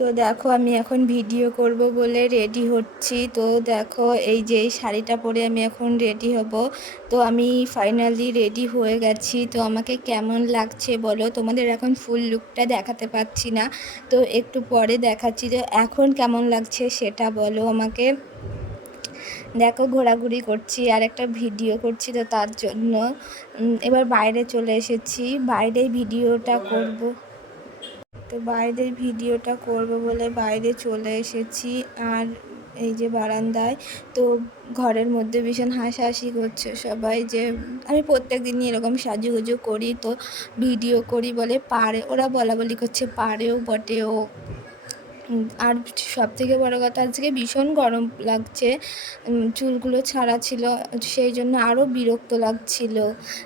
তো দেখো আমি এখন ভিডিও করব বলে রেডি হচ্ছি। তো দেখো এই যে এই শাড়িটা পরে আমি এখন রেডি হব। তো আমি ফাইনালি রেডি হয়ে গেছি। তো আমাকে কেমন লাগছে বলো, তোমাদের এখন ফুল লুকটা দেখাতে পাচ্ছি না, তো একটু পরে দেখাচ্ছি। যে এখন কেমন লাগছে সেটা বলো আমাকে। দেখো ঘোরাঘুরি করছি আর একটা ভিডিও করছি, তো তার জন্য এবার বাইরে চলে এসেছি, বাইরেই ভিডিওটা করব। তো বাইরের ভিডিওটা করব বলে বাইরে চলে এসেছি। আর এই যে বারান্দায়, তো ঘরের মধ্যে ভীষণ হাসাহাসি করছে সবাই যে আমি প্রত্যেক দিনই এরকম সাজুগুজু করি, তো ভিডিও করি বলে পারে, ওরা বলা বলি করছে পারেও বটেও। আর সবথেকে বড় কথা, আজকে ভীষণ গরম লাগছে, চুলগুলো ছাড়া ছিল, সেই জন্য আরও বিরক্ত লাগছিল।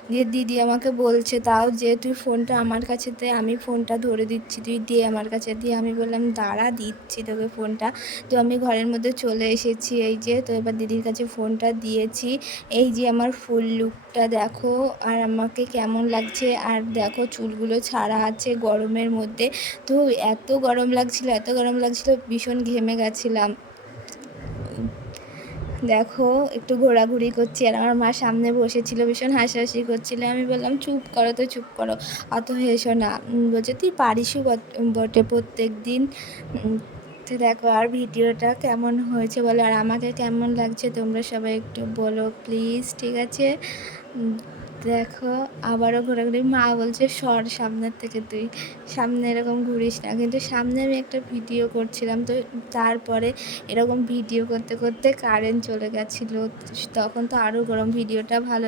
দিয়ে দিদি আমাকে বলছে তাও যে তুই ফোনটা আমার কাছে দে, আমি ফোনটা ধরে দিচ্ছি, তুই দে আমার কাছে। দিয়ে আমি বললাম দাঁড়া দিচ্ছি তোকে ফোনটা। তো আমি ঘরের মধ্যে চলে এসেছি, এই যে। তো এবার দিদির কাছে ফোনটা দিয়েছি। এই যে আমার ফুল লুকটা দেখো আর আমাকে কেমন লাগছে। আর দেখো চুলগুলো ছাড়া আছে গরমের মধ্যে, তো এত গরম লাগছিল, ভীষণ ঘেমে গেছিলাম। দেখো একটু ঘোরাঘুরি করছি আর আমার মা সামনে বসেছিল, ভীষণ হাসাহাসি করছিল। আমি বললাম চুপ করো, তো চুপ করো, অত হেসো না। বলছে তুই পারিসও বটে প্রত্যেক দিন। তো দেখো আর ভিডিওটা কেমন হয়েছে বলো, আর আমাকে কেমন লাগছে তোমরা সবাই একটু বলো প্লিজ, ঠিক আছে। দেখো আবারও ঘোরাঘুরি, মা বলছে সর সামনের থেকে, তুই সামনে এরকম ঘুরিস না। কিন্তু সামনে আমি একটা ভিডিও করছিলাম, তো তারপরে এরকম ভিডিও করতে করতে কারেন্ট চলে গেছিলো, তখন তো আরও গরম। ভিডিওটা ভালো